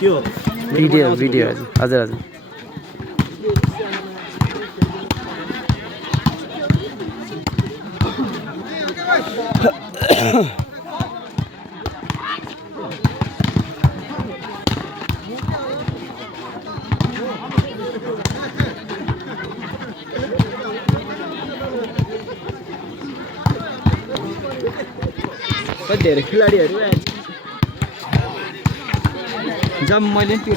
के हो video video हजुर हजुर धेरै खेलाडीहरू जब मैले त्यो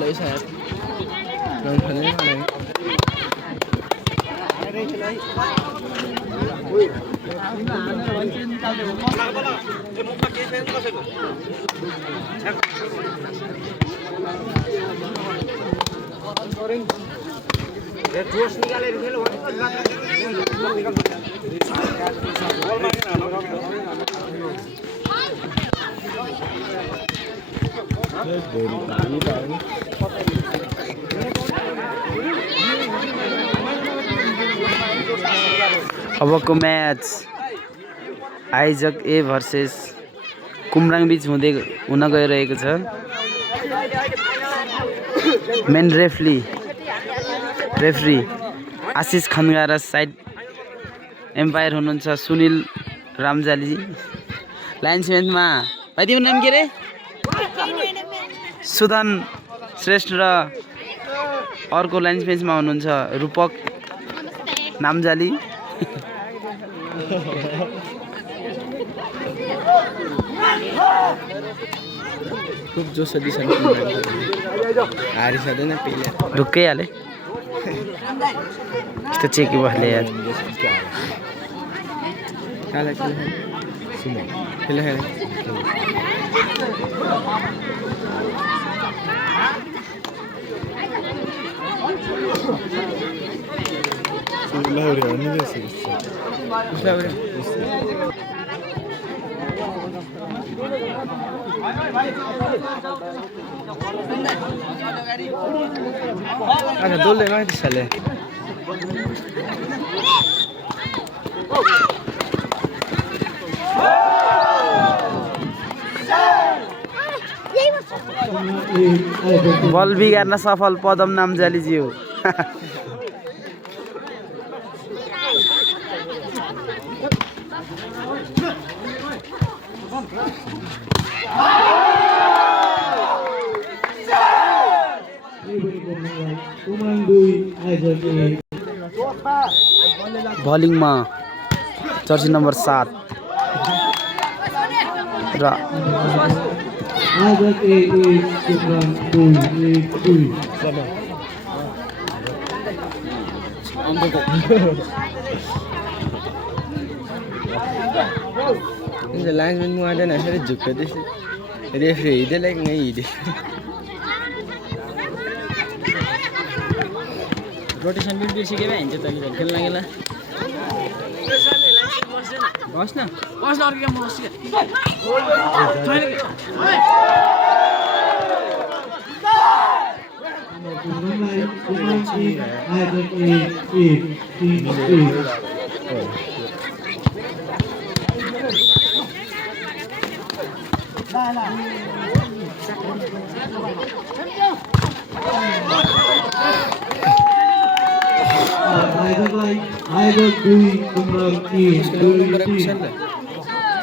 lấy xe rồi phải lấy này अबको म्याच आइजक ए भर्सेस कुमराङ बीच हुन गइरहेको छ। मेन रेफ्री आशिष खन्गा र साइड एम्पायर हुनुहुन्छ सुनिल रामजाली। लाइन्सम्यानमा भाइ तिम्रो नाम के रे? सुधन श्रेष्ठ र अर्को लाइन्सम्यानमा हुनुहुन्छ रूपक नामजाली। खूब जोस दिसन हारिसदैन पहिले ढुक्कै हाले त्यो चेकी बस्ले यार काला खेला अच्छा दोले न त्यसले बल बिगार्न सफल पदम नामजाली ज्यू। बलिङमा जर्सी नम्बर 7 र लाइन्सम्यान मुआदैन फेरि झुक्यो त्यसले रेफ्री हिँडेलाई नै हिँडे रोटेसन पनि बिर्सिकै भए हिँड्छ तैँले खेल्न लागेला बस् न अर्को गेम बस्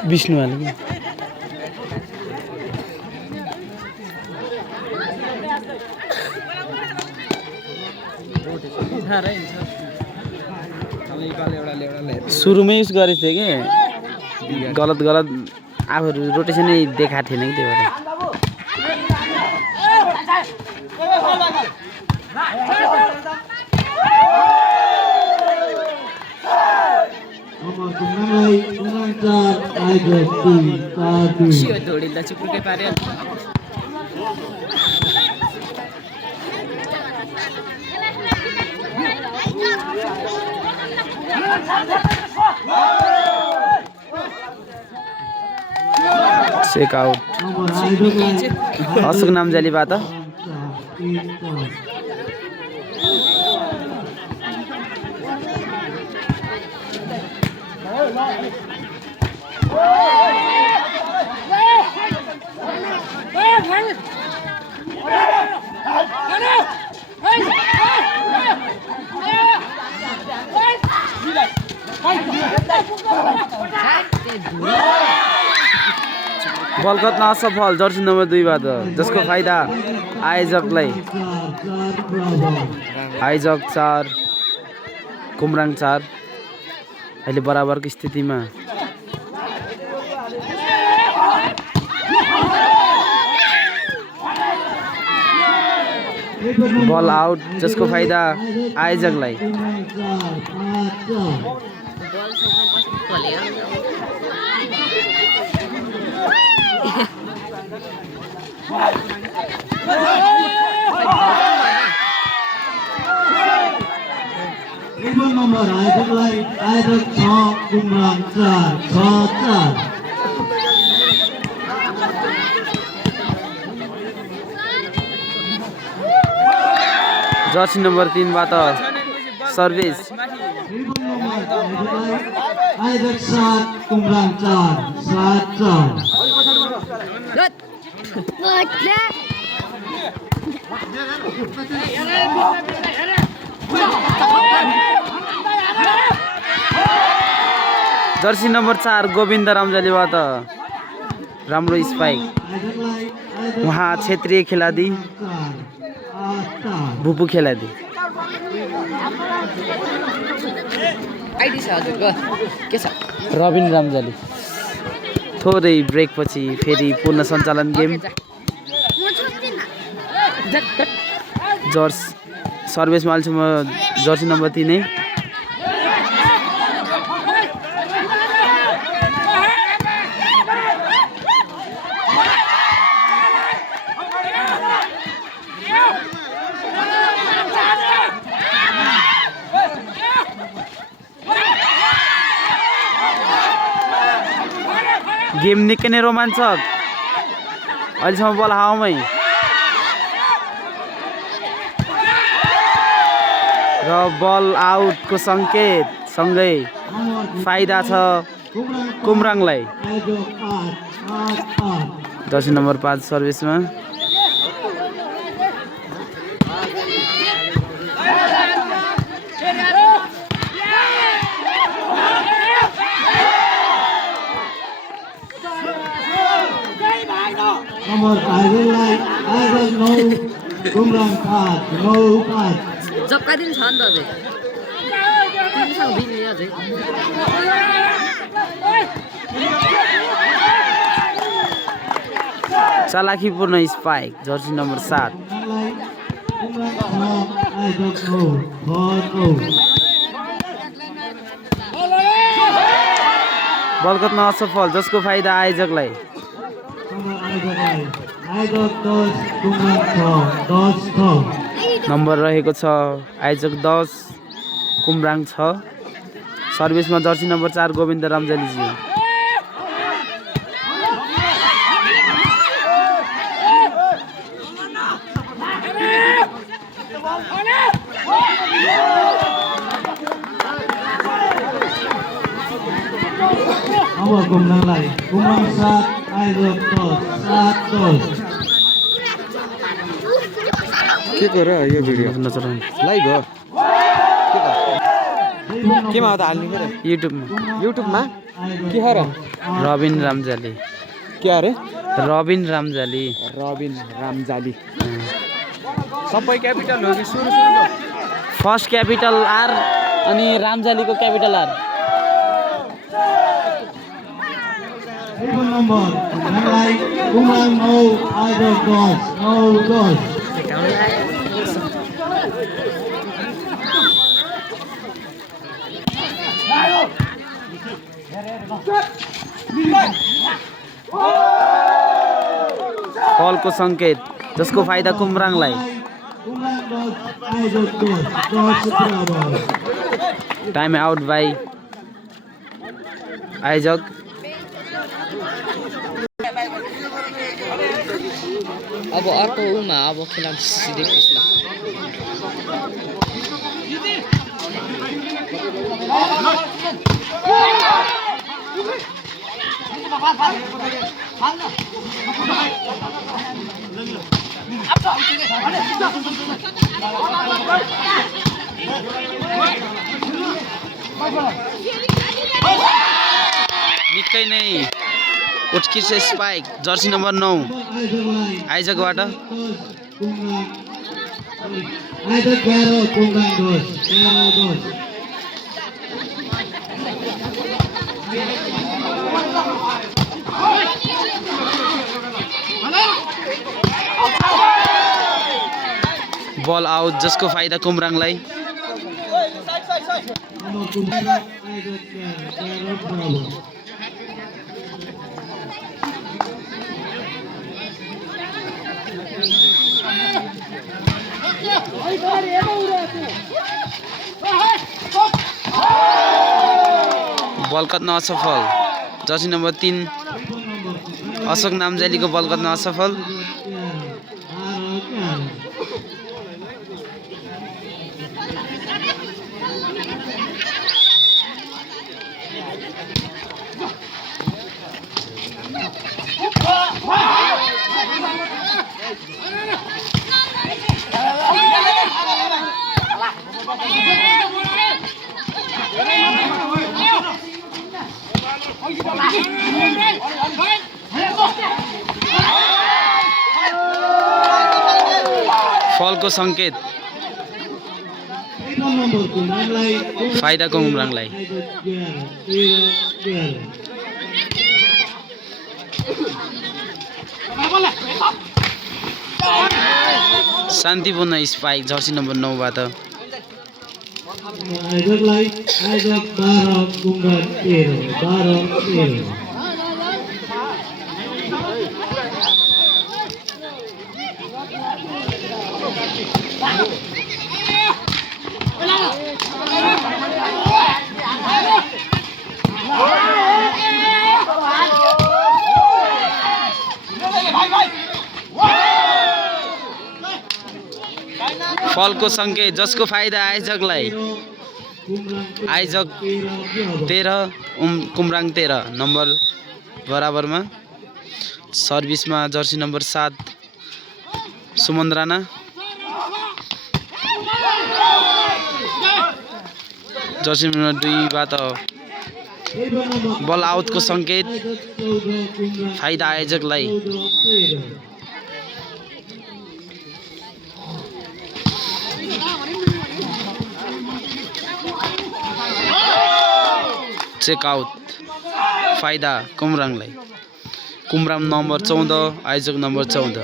विष्णु वाले सुरुमै युज गरेको थिएँ कि गलत आफूहरू रोटेसनै देखाएको थिएन कि त्यो भएर ढोडीलाई चुप्रुकै पार्यो चेक आउट अशोक नामजालीबाट बल कत्न असफल जर्सी नम्बर 2 बाट जसको फाइदा आयोजकलाई आयोजक 4 कुमराङ 4 अहिले बराबरको स्थितिमा बल आउट जसको फाइदा आयोजकलाई नम्बर आयोजकलाई आयोजक 6 कुमराङ 4 6-4 जर्सी नम्बर 3 बाट सर्भिस आयोजक 7 कुमराङ 4 7-4 जर्सी नम्बर 4 गोविन्द रामजालीबाट राम्रो स्पाइक उहाँ क्षेत्रीय खेलाडी भुपु खेलाडी आइडी छ हजुरको के छ रबिन रामजाली थोरै ब्रेकपछि फेरि पूर्ण सञ्चालन गेम सर्भिसमा अहिलेसम्म जर्सी नम्बर 3 नै गेम निकै नै रोमाञ्चक अहिलेसम्म बल हावामै र बल आउटको सङ्केत सँगै फाइदा छ कुमराङलाई जर्सी नम्बर 5 सर्भिसमा नम्बर आयोजकलाई आयोजक 9 कुमराङ 5 9-5 जबका दिन छ नि त अझै तिमीसँग दिन नि अझै चालाखीपूर्ण स्पाइक जर्सी नम्बर 7 बल कत्न असफल जसको फाइदा आयोजकलाई नम्बर रहेको छ आयोजक 10 कुमराङ 6 सर्भिसमा जर्सी नम्बर 4 गोविन्द रामजालीजी अब कुमराङलाई कुमराङ 7 आयोजक 10 7-10 के गर यो भिडियो लाइभ हो केमा त हाल्नु पर्यो युट्युबमा के हो र रबिन रामजाली के अरे रबिन रामजाली सबै क्यापिटल हो कि सुरु फर्स्ट क्यापिटल आर अनि रामजालीको क्यापिटल आर नम्बर कुमराङ 9 आयोजक 10 बलको सङ्केत जसको फाइदा कुमराङलाई टाइम आउट बाई आयोजक अब अर्को उमा अब खेलाउनु सिधै पुस्न निकै नै उत्कृष्ट स्पाइक जर्सी नम्बर 9 आइजकबाट आइजक 11 कुमराङ 10 बल आउट जसको फाइदा कुमराङलाई बल कत्न असफल जर्सी नम्बर 3 अशोक नामजालीको बल कत्न असफल फलको संकेत फाइदा कुमराङलाई शान्तिपूर्ण स्पाइक जर्सी नम्बर 9 बाट आइजक 12 कुमराङ 13 फलको संकेत जसको फाइदा आइजकलाई आइजक 13 कुमराङ 13 नम्बर बराबरमा सर्भिसमा jersey number 7 Suman Rana jersey number 2 बाट बल आउटको संकेत फाइदा आयोजकलाई चेक आउट फाइदा कुमराङलाई कुमराङ नम्बर 14 आयोजक number 14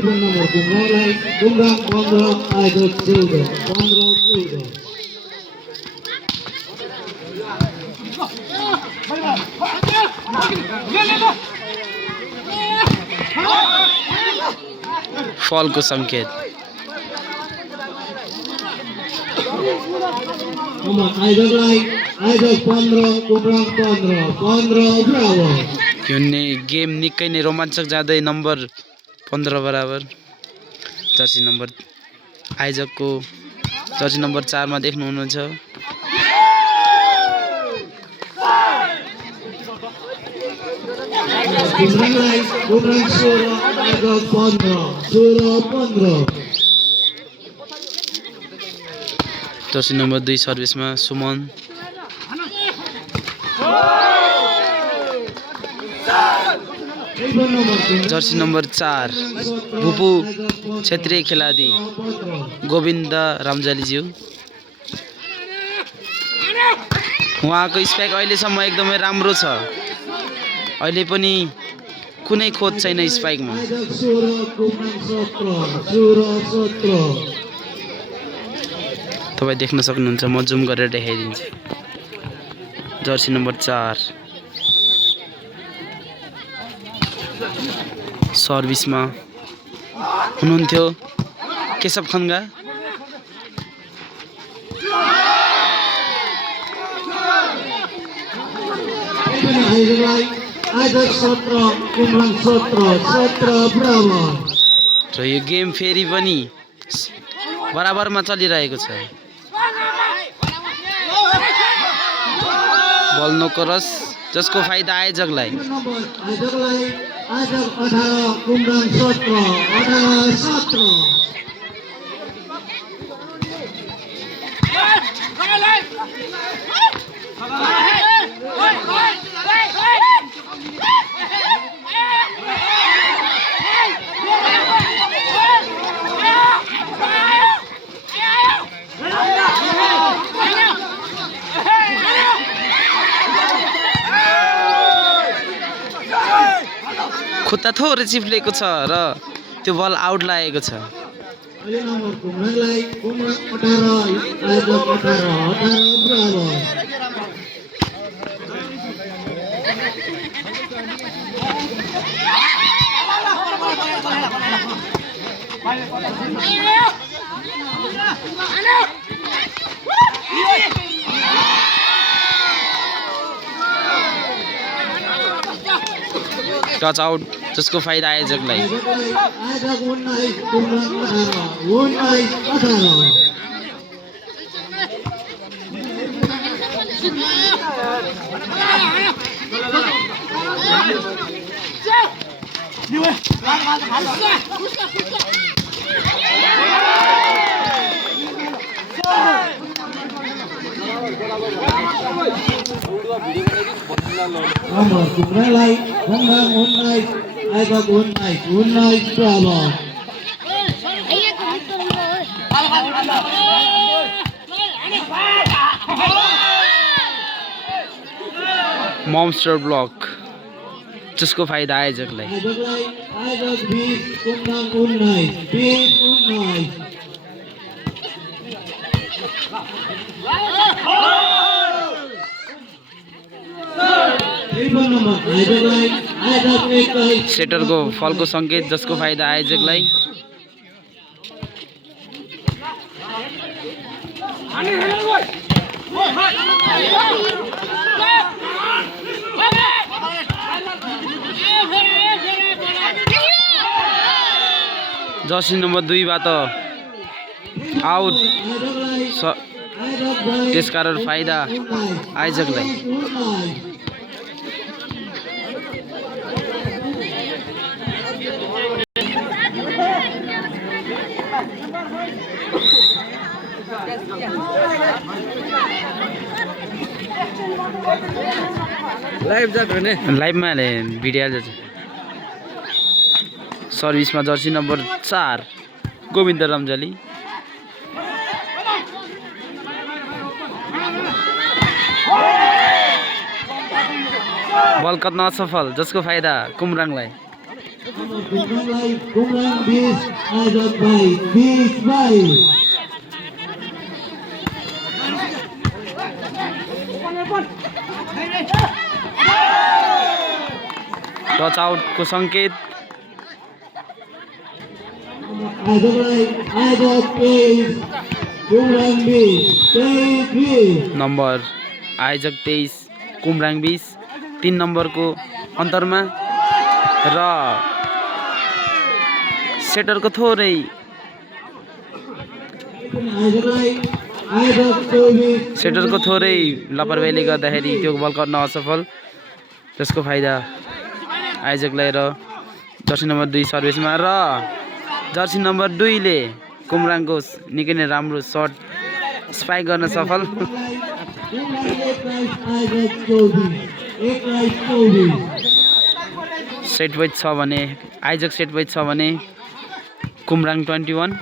nomor Kumbang Pondok Aidot Silda Pondok Silda फलको संकेत nomor Aidot Aidot Pondok Kumbang Pondok Bravo यो गेम निकै नै रोमाञ्चक जाँदै नम्बर 15 बराबर जर्सी नम्बर आइजकको जर्सी नम्बर 4 मा देख्नु हुनुहुन्छ Kumbang Sura Aidot Pondok jersey number 2 सर्भिसमा सुमन जर्सी नम्बर 4 भुपु क्षेत्रीय खेलाडी गोविन्द रामजालीज्यू उहाँको स्पाइक अहिलेसम्म एकदमै राम्रो छ अहिले पनि कुनै खोज छैन स्पाइकमा तपाईँ देख्न सक्नुहुन्छ म जुम गरेर देखाइदिन्छु जर्सी नम्बर 4 सर्भिसमा हुनुहुन्थ्यो केशव खन्गा र यो गेम फेरि पनि बराबरमा चलिरहेको छ बल नो क्रस जसको फाइदा आयोजकलाई खुट्टा थोरै चिप्लेको छ र त्यो बल आउट लागेको छ टच आउट जसको फाइदा आयोजकलाई मॉन्स्टर ब्लॉक जसको फाइदा आयोजकलाई सेटरको फलको संकेत जसको फाइदा आयोजकलाई जर्सी नम्बर 2 बाट आउट त्यसकारण फाइदा आयोजकलाई लाइभमा हाले भिडियो हाल्छ सर्भिसमा जर्सी नम्बर 4 गोविन्द रम्जाली बल कत्न असफल जसको फाइदा कुमराङलाई टच आउटको संकेत नम्बर आयोजक 23 कुमराङ 20 3 नम्बरको अन्तरमा र सेटरको थोरै लापरवाहीले गर्दाखेरि त्यो बल गर्न असफल त्यसको फाइदा आयोजकलाई र जर्सी नम्बर 2 सर्भिसमा र जर्सी नम्बर 2 ले कुमराङको निकै नै राम्रो शट स्पाइक गर्न सफल सेट वेट छ भने आयोजक सेट वेट छ भने कुमराङ 21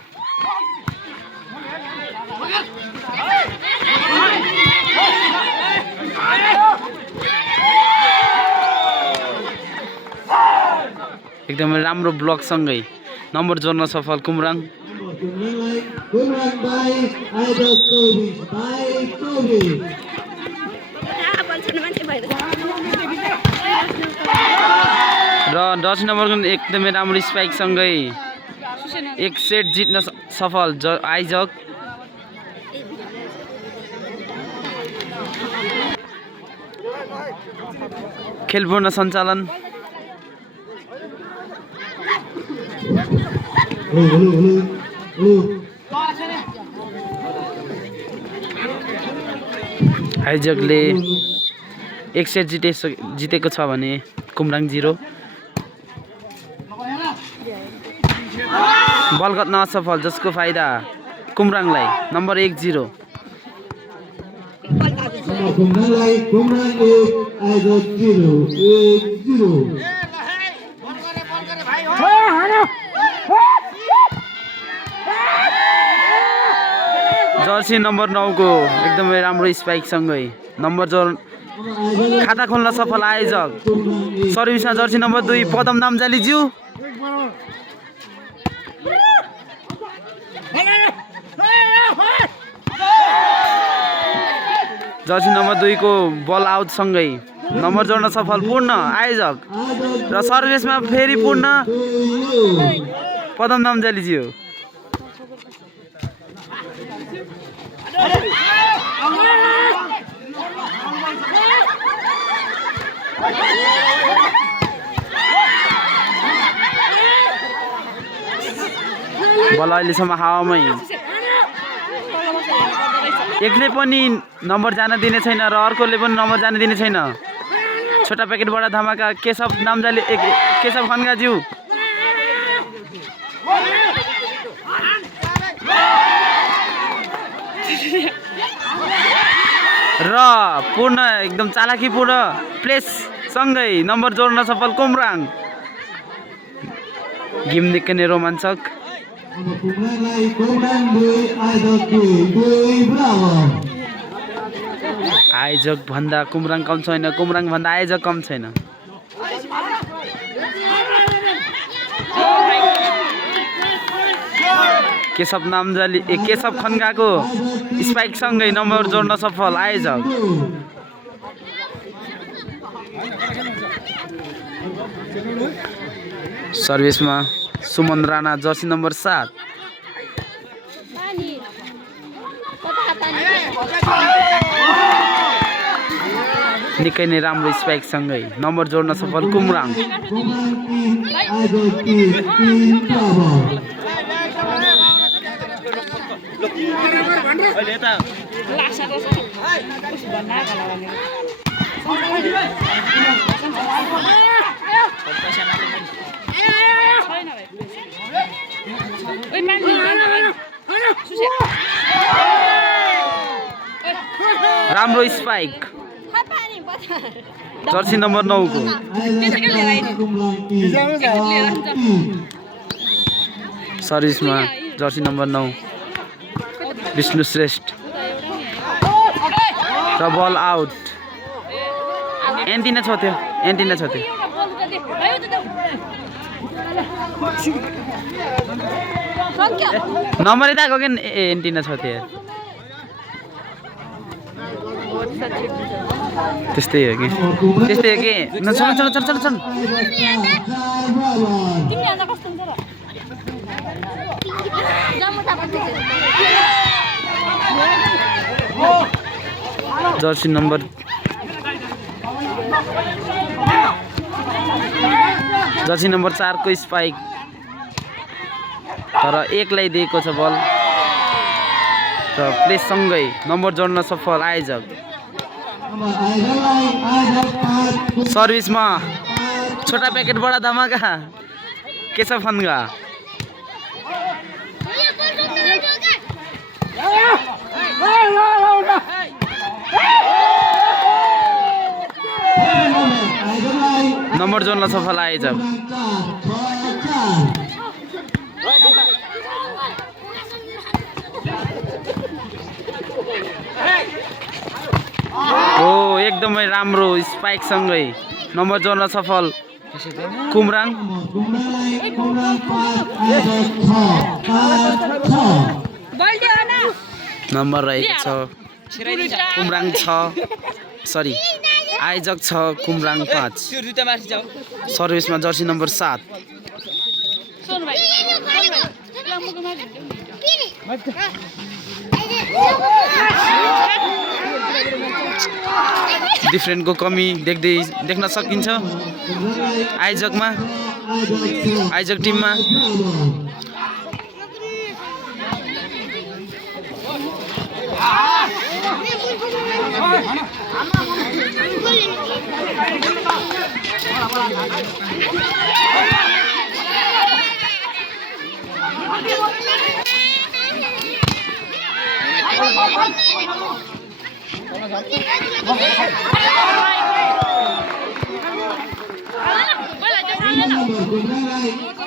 एकदमै राम्रो ब्लक सँगै नम्बर जोड्न सफल कुमराङ कुमराङलाई कुमराङ बाई आयोजक 24 बाई 24 र जर्सी नम्बरको एकदमै राम्रो स्पाइक सँगै एक सेट जित्न सफल आइजक। खेल पूर्ण सञ्चालन। आइजकले एक सेट जितेको छ भने कुमराङ 0। बल गर्न असफल जसको फाइदा कुमराङलाई नम्बर 1-0। कुमराङलाई कुमराङ 1 आयोजक 0 1-0। जर्सी नम्बर 9 को एकदमै राम्रो स्पाइक सँगै नम्बर खाता खोल्न सफल आयोजक। सर्भिसमा जर्सी नम्बर 2 पदम नाम्जाली ज्यू। जर्सी नम्बर 2 को बल आउट सँगै नम्बर जोड्न सफल पूर्ण आयोजक र सर्भिसमा फेरि पूर्ण पदम नाम्जाली ज्यू। बल अहिलेसम्म हावामै एकले पनि नम्बर जान दिने छैन र अर्कोले पनि नम्बर जान दिने छैन। छोटा प्याकेटबाट धमाका केशव नाम्जाली केशव खन्गाज्यू। र पूर्ण एकदम चालाकीपूर्ण प्लेस सँगै नम्बर जोड्न सफल कुमराङ। गेम निकै नै रोमाञ्चक। कुमराङलाई कुमराङ 2 आयोजक 2 बराबर। आयोजक भन्दा कुमराङ कम छैन, कुमराङ भन्दा आयोजक कम छैन। केशव नाम्जाली केशव खन्गाको स्पाइक सँगै नम्बर जोड्न सफल आयोजक। सर्भिसमा सुमन राणा जर्सी नम्बर 7। निकै नै राम्रो स्पाइक सँगै नम्बर जोड्न सफल कुमराङ। राम्रो स्पाइक जर्सी नम्बर 9 को। सर्भिसमा जर्सी नम्बर 9 विष्णु श्रेष्ठ र बल आउट। एन्टिना छ त्यो नम्बर यता गयो कि एन्टिना छ त्यो। त्यस्तै हो कि चल जर्सी नम्बर जर्सी नम्बर 4 को स्पाइक तर एकलाई दिएको छ बल र प्लेस सँगै नम्बर जोड्न सफल आयोजक। सर्भिसमा छोटा प्याकेटबाट धमाका केशव खन्गा। नम्बर जोड्न सफल आयोजक। एकदमै राम्रो स्पाइक सँगै नम्बर जोड्न सफल कुमराङ कुमराङलाई कुमराङ 5 आयोजक 6 नम्बर रहेको छ कुमराङ 6 सरी आयोजक 6 कुमराङ 5 सर्भिसमा जर्सी नम्बर 7 डिफरेन्टको कमी देख्न सकिन्छ आयोजकमा आयोजक टिममा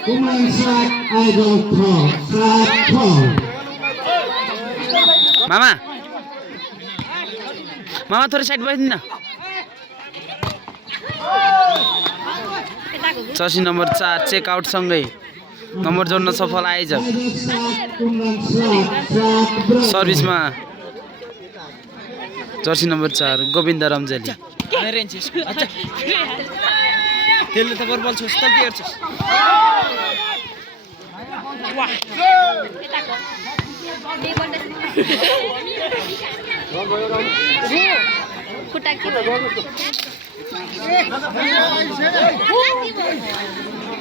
कुमराङ 7 आयोजक 6 मामा मामा थोरै साइड भइदिनु न जर्सी नम्बर 4 चेकआउट सँगै नम्बर जोड्न सफल आयोजक सर्भिसमा जर्सी नम्बर 4 गोविन्द रम्जेली त्यसले त बरबल छोस् त के हेर्छस्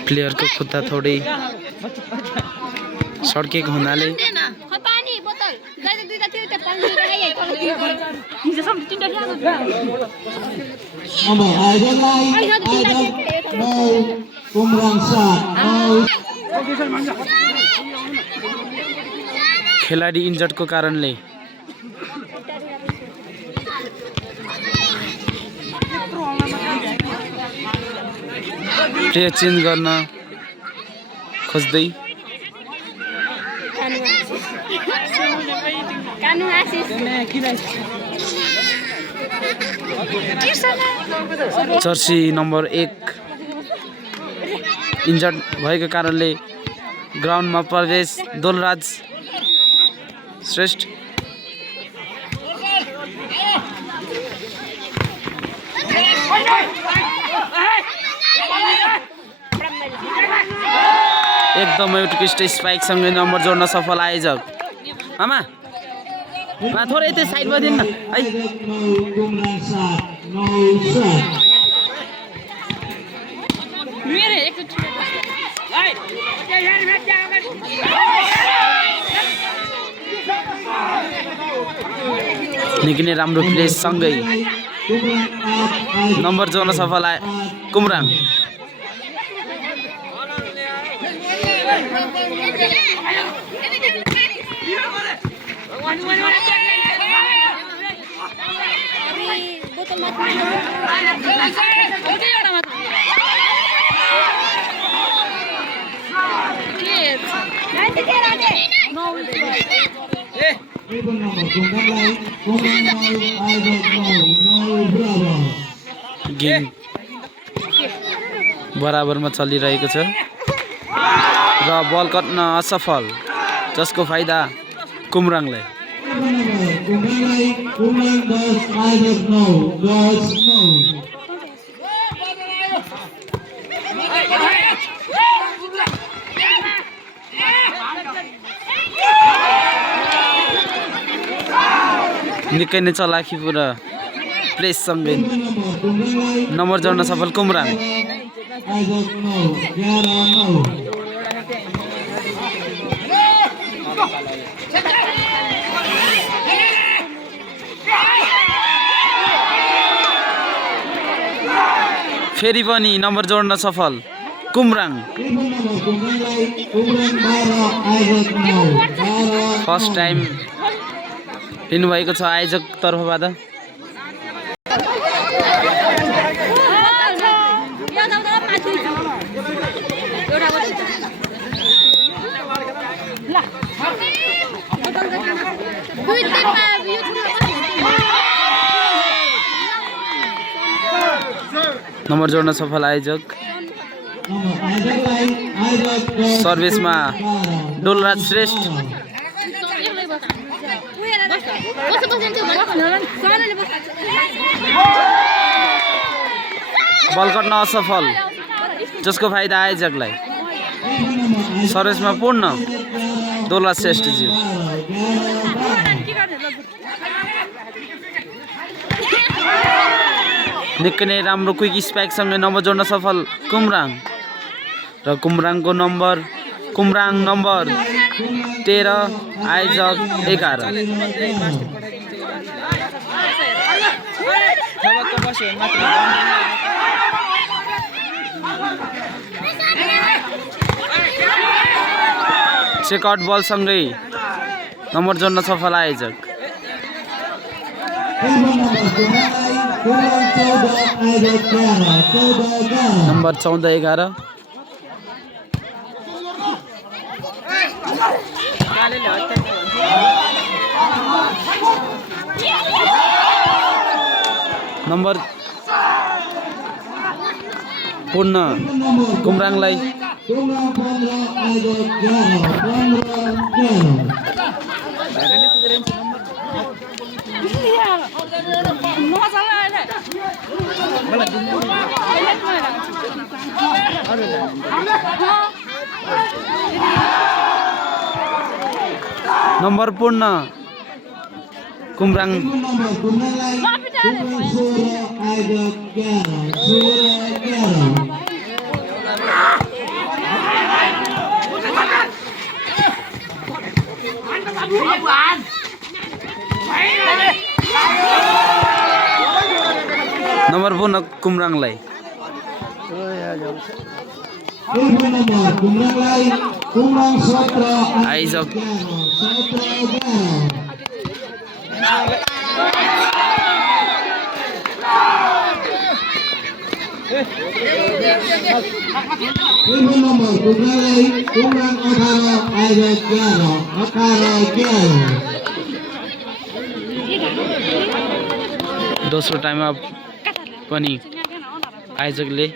प्लेयरको खुट्टा थोरै सड्केको हुनाले खेलाडी इन्जर्डको कारणले प्लेयर चेन्ज गर्न खोज्दै जर्सी नम्बर 1 इन्जर्ड भएको कारणले ग्राउन्डमा प्रवेश दोलराज श्रेष्ठ एकदमै उत्कृष्ट स्पाइकसँगै नम्बर जोड्न सफल आयोजक मामा थोरै यतै साइड भइदिनु न है निकै नै राम्रो प्लेस सँगै नम्बर जोड्न सफल कुमराङ गेम बराबरमा चलिरहेको छ र बल कट्न असफल जसको फाइदा कुमराङलाई निकै नै चलाखी पुरा प्लेससँगै नम्बर जोड्न सफल कुमराङ फेरि पनि नम्बर जोड्न सफल कुमराङ फर्स्ट टाइम लिनुभएको छ आयोजक तर्फबाट नम्बर जोड्न सफल आयोजक सर्भिसमा डोलराज श्रेष्ठ बल कट्न असफल जसको फाइदा आयोजकलाई सर्भिसमा पूर्ण डोलराज श्रेष्ठज्यू निकै नै राम्रो क्विक स्पाइकसँगै नम्बर जोड्न सफल कुमराङ र कुमराङको नम्बर 13 आयोजक 11 चेकआउट बलसँगै नम्बर जोड्न सफल आयोजक नम्बर 14-11 नम्बर पूर्ण कुमराङलाई नम्बर पूर्ण कुमराङ नम्बर पूर्ण कुमराङलाई आयोजक दोस्रो टाइममा पनि आयोजकले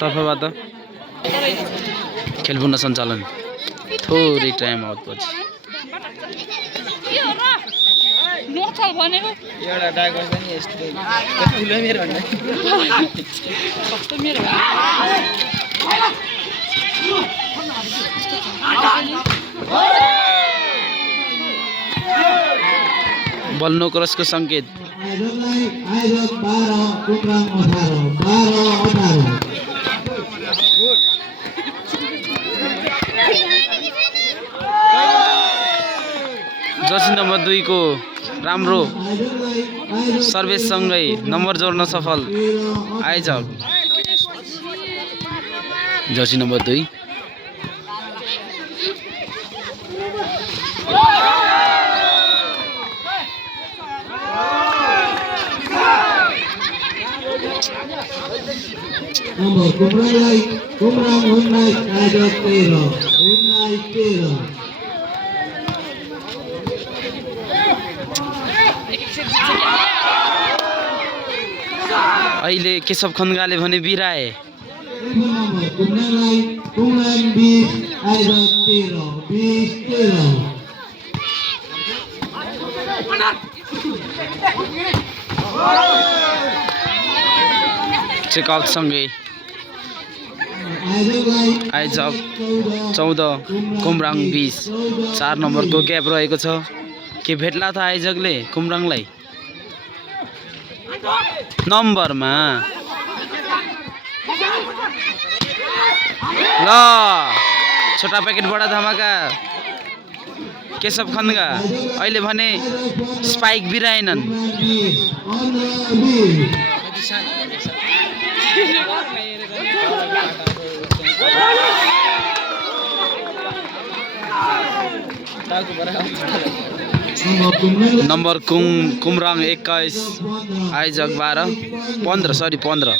तर्फबाट खेल पुनः सञ्चालन थोरै टाइम आउटपछि एउटा डाइभर पनि यस्तो ठुलो मेरो भन्दा बल नो क्रसको सङ्केत जर्सी नम्बर 2 को राम्रो सर्भिससँगै नम्बर जोड्न सफल आयोजक Jersey number 2 Nomor Kumrang Hunai Adat Tero Hunai Tero अहिले केशव खन्गाले भने बिराए Nomor Kumrang 20 Adat Tero 20 Tero checkout सँगै आयोजक 14 कुमराङ 20 4 नम्बरको ग्याप रहेको छ के भेट्ला त आयोजकले कुमराङलाई नम्बरमा ल छोटा प्याकेट बडा धमाका केशव खन्गा अहिले भने स्पाइक बिराएनन् नम्बर कुमराङ 21 आयोजक 15 15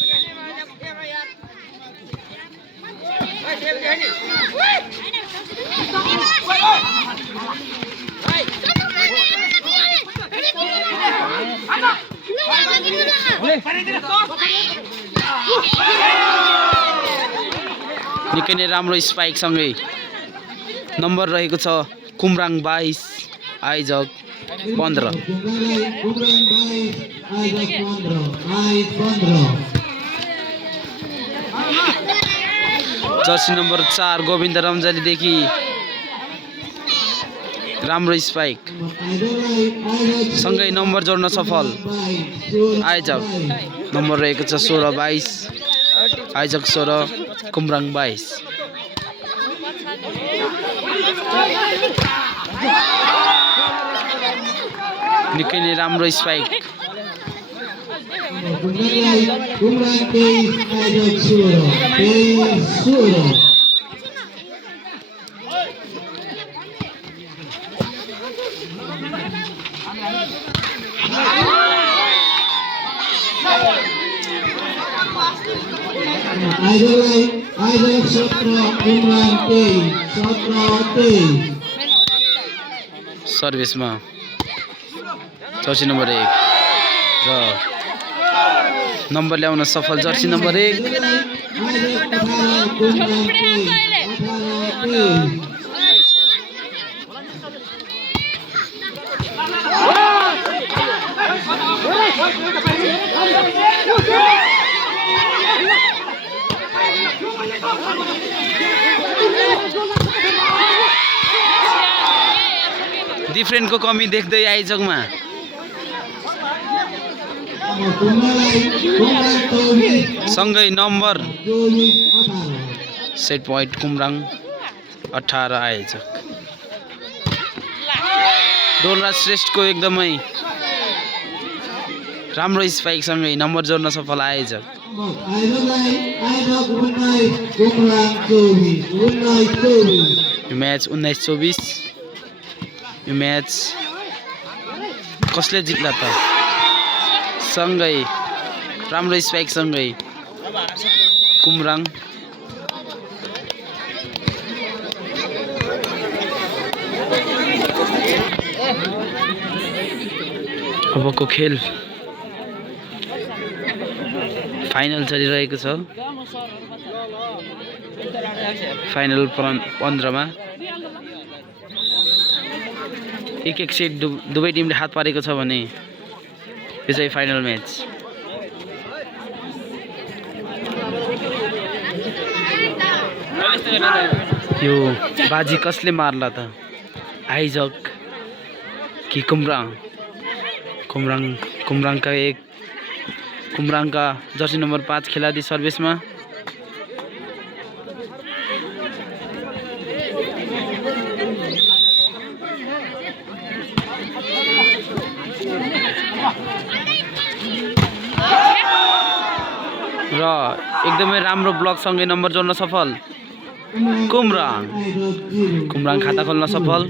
निकै नै राम्रो स्पाइक सँगै नम्बर रहेको छ कुमराङ 22 आयोजक 15 जर्सी नम्बर 4 गोविन्द रम्जालीदेखि राम्रो स्पाइक सँगै नम्बर जोड्न सफल आयोजक नम्बर रहेको छ 16-22 आयोजक 16 कुमराङ 22 निकै नै राम्रो स्पाइक सर्भिसमा जर्सी नम्बर 1 र नम्बर ल्याउन सफल जर्सी नम्बर 1 डिफ्रेन्टको कमी देख्दै आयोजकमा सँगै नम्बर सेट पोइन्ट कुमराङ 18 आयोजक डोलराज श्रेष्ठको एकदमै राम्रो स्पाइक सँगै नम्बर जोड्न सफल आयोजक यो म्याच 19-24 यो म्याच कसले जित्ला त सँगै राम्रो स्पाइक सँगै कुमराङ अबको खेल फाइनल चलिरहेको छ फाइनल 15 मा एक सेट दुवै टिमले हात पारेको छ भने यो चाहिँ फाइनल म्याच यो बाजी कसले मार्ला त आयोजक कि कुमराङका जर्सी नम्बर 5 खेलाडी सर्भिसमा र एकदमै राम्रो ब्लक सँगै नम्बर जोड्न सफल कुमराङ खाता खोल्न सफल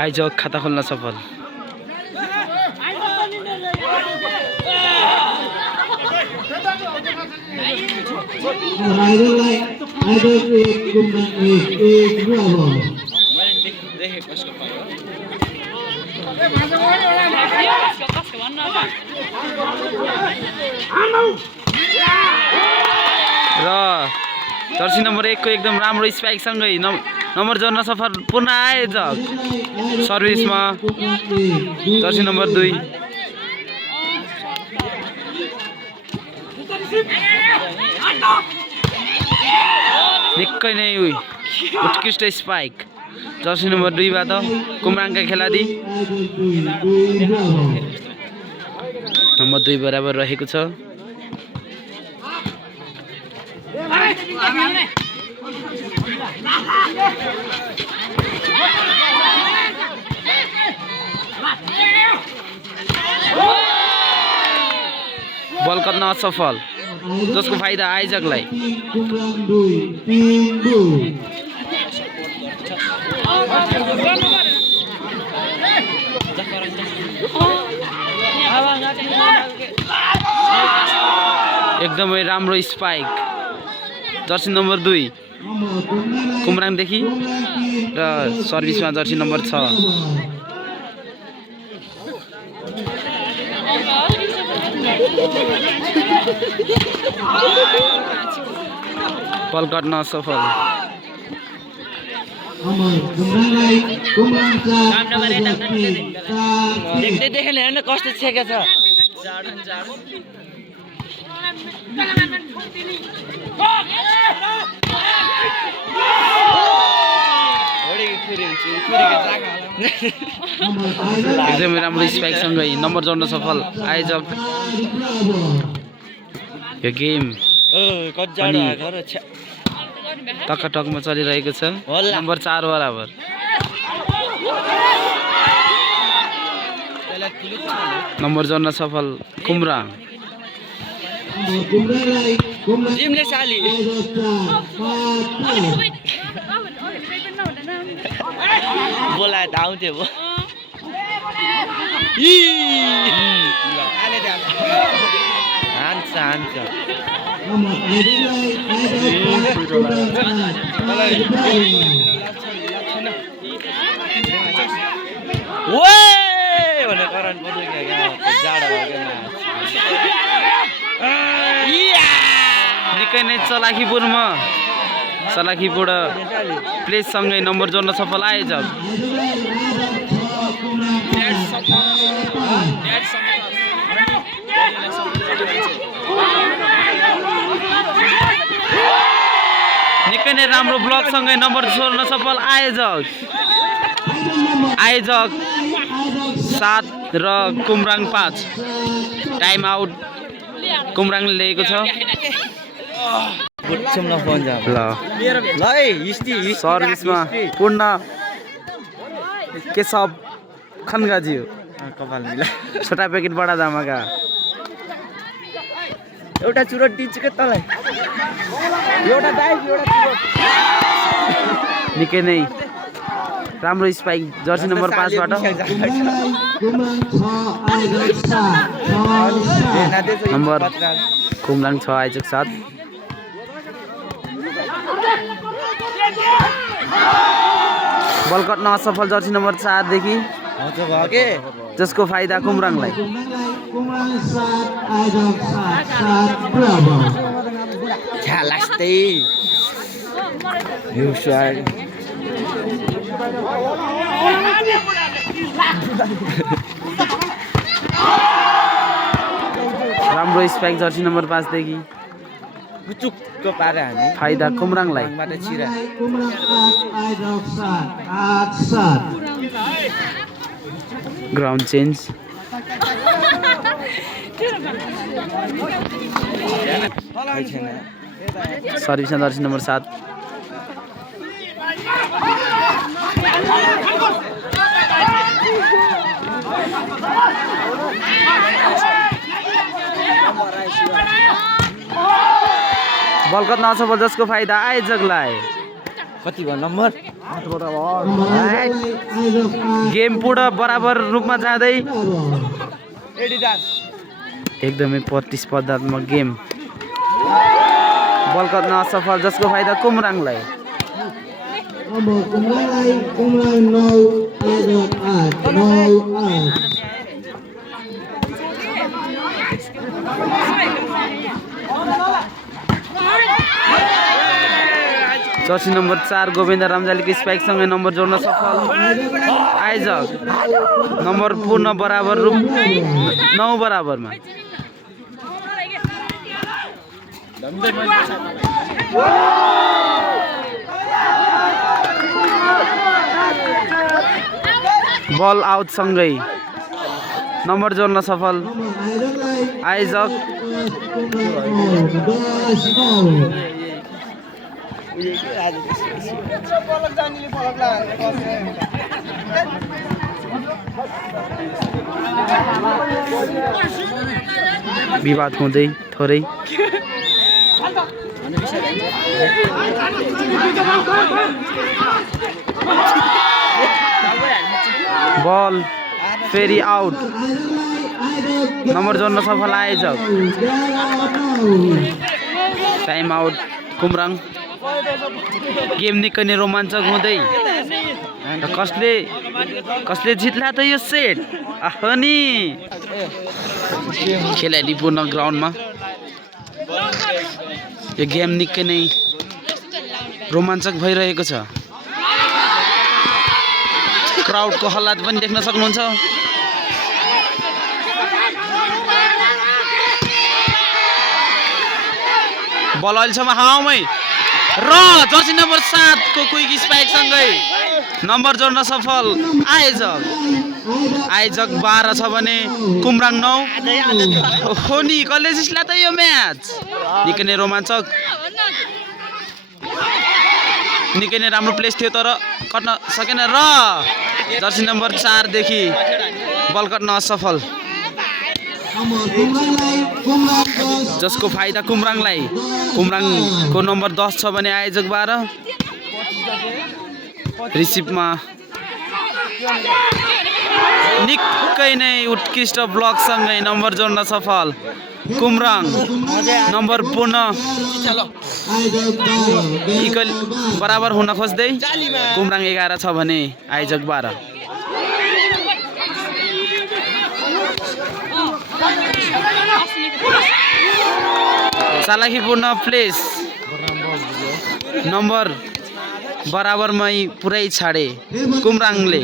आयोजक खाता खोल्न सफल र जर्सी नम्बर 1 को एकदम राम्रो स्पाइक सँगै नम्बर जोड्न सफल पूर्ण आयोजक सर्भिसमा जर्सी नम्बर 2 निकै नै उत्कृष्ट स्पाइक जर्सी नम्बर 2 बाट कुमराङका खेलाडी नम्बर 2 बराबर रहेको छ बल कट्न असफल जसको फाइदा आयोजकलाई एकदमै राम्रो स्पाइक जर्सी नम्बर 2 कुमराङदेखि र सर्भिसमा जर्सी नम्बर 6 बल काट्न असफल देख्दै देखेन हेर्न कस्तो छेकेको छ एकदमै राम्रो स्पाइकसँगै नम्बर जोड्न सफल आयोजक यो गेम टकटकमा चलिरहेको छ नम्बर 4 बराबर नम्बर जोड्न सफल कुमराङ टिमले साली बोलाए त आउँथ्यो भो हान्छ हान्छ भने करण निकै नै चलाखीपुरमा चलाखीपुर प्लेससँगै नम्बर जोड्न सफल आयोजक निकै नै राम्रो ब्लकसँगै नम्बर जोड्न सफल आयोजक 7 र कुमराङ 5 टाइम आउट कुमराङले लिएको छ ल सर्भिसमा पूर्ण केशव खन्गाजी कपाल मिला छोटा प्याकेट बडा दामाका एउटा चुरोट दिन्छु के तँलाई एउटा दाइक एउटा चुरोट निकै नै राम्रो स्पाइक जर्सी नम्बर 5 बाट नम्बर कुमराङ 6 आयोजक 7 बल कट्न असफल जर्सी नम्बर 4 देखि जसको फाइदा कुमराङलाई झ्यालास्तै राम्रो स्पाइक जर्सी नम्बर 5 देखि पुचुक्क पारे हामी फाइदा कुमराङलाई छिरा ग्राउन्ड चेन्ज सर्भिसमा जर्सी नम्बर 7 बल कट्न असफल जसको फाइदा आयोजकलाई कति भयो नम्बर गेम पुरा बराबर रूपमा जाँदै एकदमै प्रतिस्पर्धात्मक गेम बल कट्न असफल जसको फाइदा कुमराङलाई जर्सी नम्बर 4 गोविन्द रामजालीको स्पाइकसँगै नम्बर जोड्न सफल आयोजक नम्बर पूर्ण बराबर रूप 9 बराबरमा बल आउटसँगै नम्बर जोड्न सफल आयोजक विवाद हुँदै थोरै बल फेरि आउट नम्बर जोड्न सफल आयोजक टाइम आउट कुमराङ गेम निकै नै रोमाञ्चक हुँदै र कसले जित्ला त यो सेट नि खेलाडीपूर्ण ग्राउन्डमा यो गेम निकै नै रोमाञ्चक भइरहेको छ क्राउडको हल्ला पनि देख्न सक्नुहुन्छ बल अहिलेसम्म हावामै र जर्सी नम्बर 7 को क्विक स्पाइक सँगै नम्बर जोड्न सफल आयोजक 12 छ भने कुमराङ 9 हो नि कसले जित्ला त यो म्याच निकै नै रोमाञ्चक निकै नै राम्रो प्लेस थियो तर कट्न सकेन र जर्सी नम्बर 4 देखि बल कट्न असफल जसको फाइदा कुमराङलाई कुमराङको नम्बर 10 छ भने आयोजक 12 रिसिभमा निकै नै उत्कृष्ट ब्लकसँगै नम्बर जोड्न सफल कुमराङ नम्बर पुनः इक्वल बराबर हुन खोज्दै कुमराङ 11 छ भने आयोजक 12 चालाखीपूर्ण प्लेस नम्बर बराबरमै पुरै छाडे कुमराङले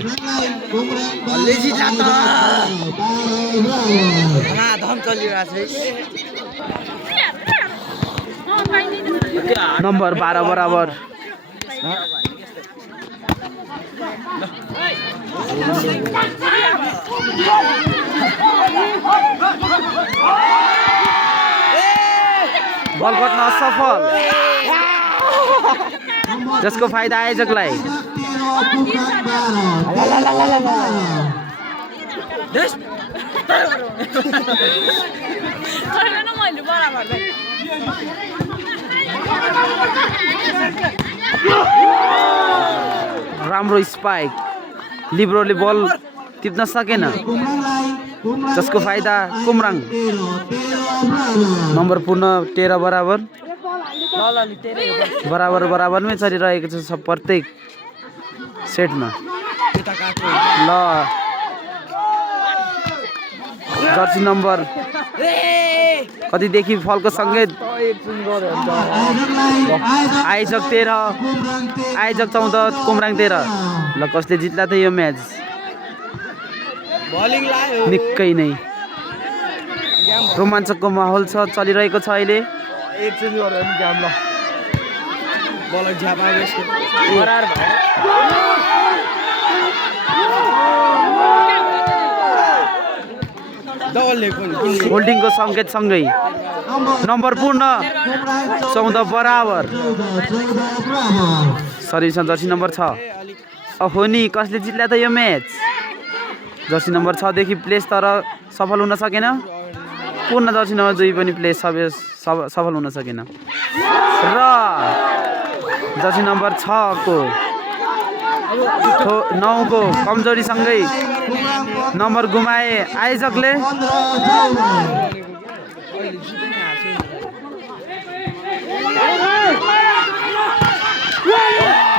नम्बर 12 बराबर बल कट्न असफल जसको फाइदा आयोजकलाई राम्रो स्पाइक लिब्रोले बल टिप्न सकेन जसको फाइदा कुमराङ नम्बर पुनः 13 बराबरमै चलिरहेको छ प्रत्येक सेटमा ल जर्सी नम्बर कतिदेखि फलको सङ्गीत आयोजक 13 आयोजक 14 कुमराङ 13 ल कसले जित्ला त यो म्याच निकै नै रोमाञ्चकको माहौल छ चलिरहेको छ अहिले होल्डिङको सङ्केतसँगै नम्बर पूर्ण 14 बराबर सर्भिसमा जर्सी नम्बर 6 हो नि कसले जित्ला त यो म्याच जर्सी नम्बर 6 देखि प्लेस तर सफल हुन सकेन पूर्ण जर्सी नम्बर 2 पनि प्लेस सफल हुन सकेन र जर्सी नम्बर 6 को 9 को कमजोरीसँगै नम्बर गुमाए आयोजकले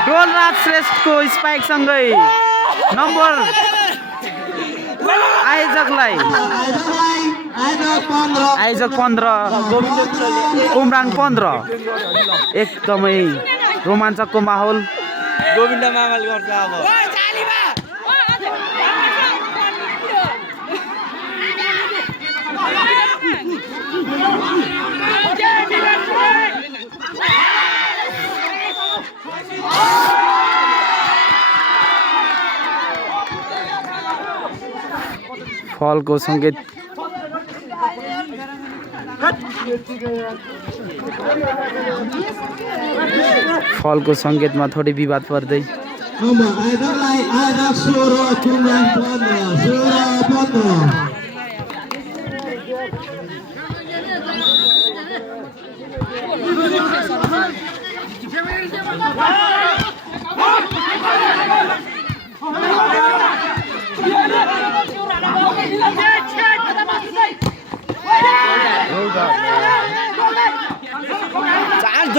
डोलराज श्रेष्ठको स्पाइकसँगै नम्बर आयोजकलाई आयोजक 15 कुमराङ 15 एकदमै रोमाञ्चकको माहौल गोविन्द मामाले गर्छ अब फलको सङ्केत फलको सङ्केतमा थोरै विवाद पर्दै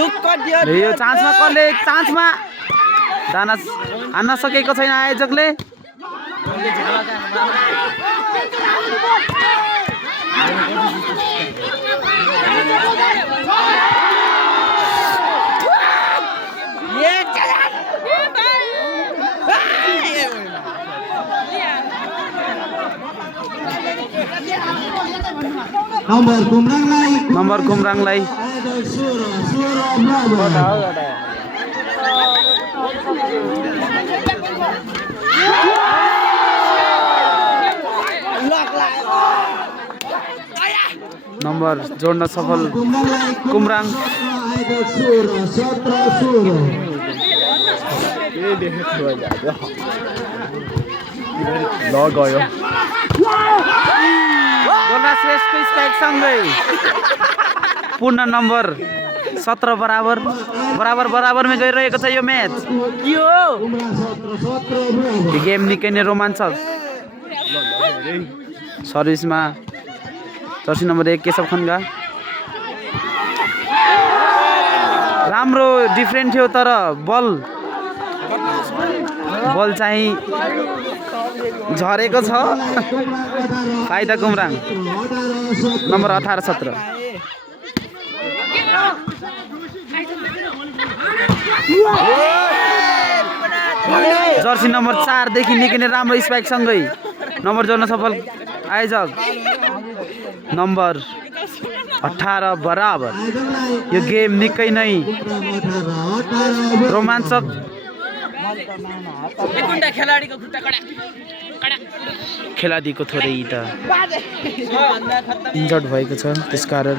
ढुक्क दियो र यो चान्समा कसले चान्समा दाना हान्न सकेको छैन आयोजकले। नम्बर कुमराङलाई आयोजक सुर ब्राभो नम्बर जोड्न सफल कुमराङ। आयोजक सुर 17 सुर गयो गोलरा श्रेष्ठको स्ट्राइक सँगै पूर्ण नम्बर 17 बराबरमै गइरहेको छ यो म्याच। यो गेम निकै नै रोमाञ्चक। सर्भिसमा जर्सी नम्बर 1 केशव खन्गा राम्रो डिफ्रेन्ट थियो तर बल चाहिँ झरेको छ। फाइदा कुमराङ नम्बर 18-17। जर्सी नम्बर 4 देखि निकै नै राम्रो स्पाइक सँगै नम्बर जोड्न सफल आयोजक नम्बर 18 बराबर। यो गेम निकै नै रोमाञ्चक। खेलाडीको थोरै त इन्जर्ड भएको छ त्यसकारण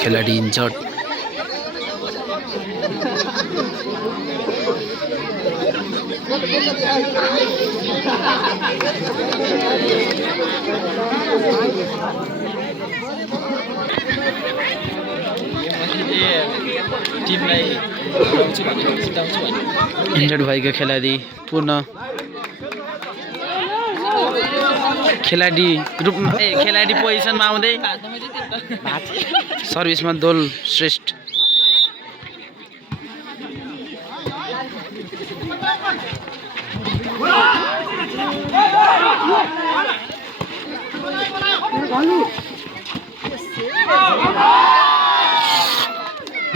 खेलाडी इन्जर्ड। इन्जर्ड भएको खेलाडी पूर्ण खेलाडी ग्रुपमा खेलाडी पोजिसनमा आउँदै सर्भिसमा दोल श्रेष्ठ।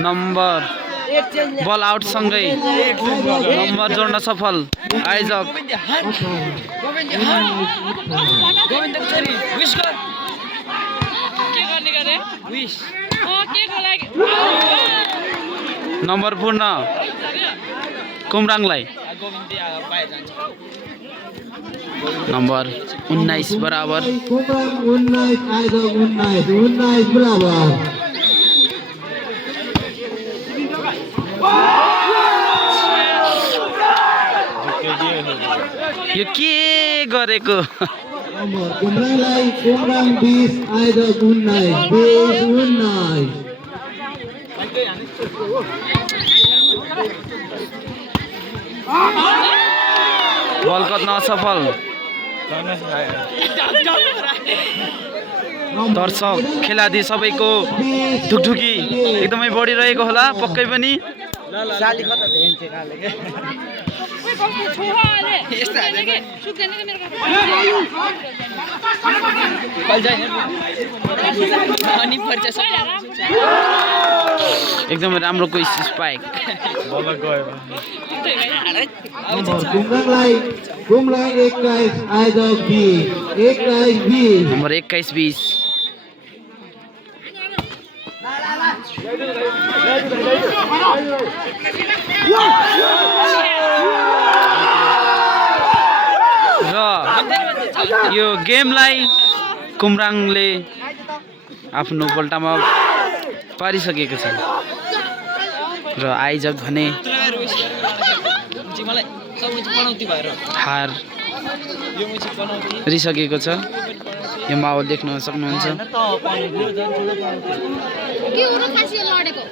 नम्बर बल आउट सँगै नम्बर जोड्न सफल आयोजक नम्बर पूर्ण कुमराङलाई नम्बर 19 बराबर। कुमराङ 19 आयोजक 19 बराबर। यो के गरेको कुमराङलाई कुमराङ 20 आयोजक 19 बल कट्न असफल। दर्शक खेलाडी सबैको ढुकढुकी एकदमै बढिरहेको होला पक्कै पनि। एकदमै राम्रो को स्पाइक कुमराङलाई कुमराङ 21 आयोजक 21 नम्बर 21-20 र यो गेमलाई कुमराङले आफ्नो पल्टामा पारिसकेको छ र आयोजक भने हार रिसकेको छ। यो माहौल देख्न सक्नुहुन्छ के हो र खासी लडेको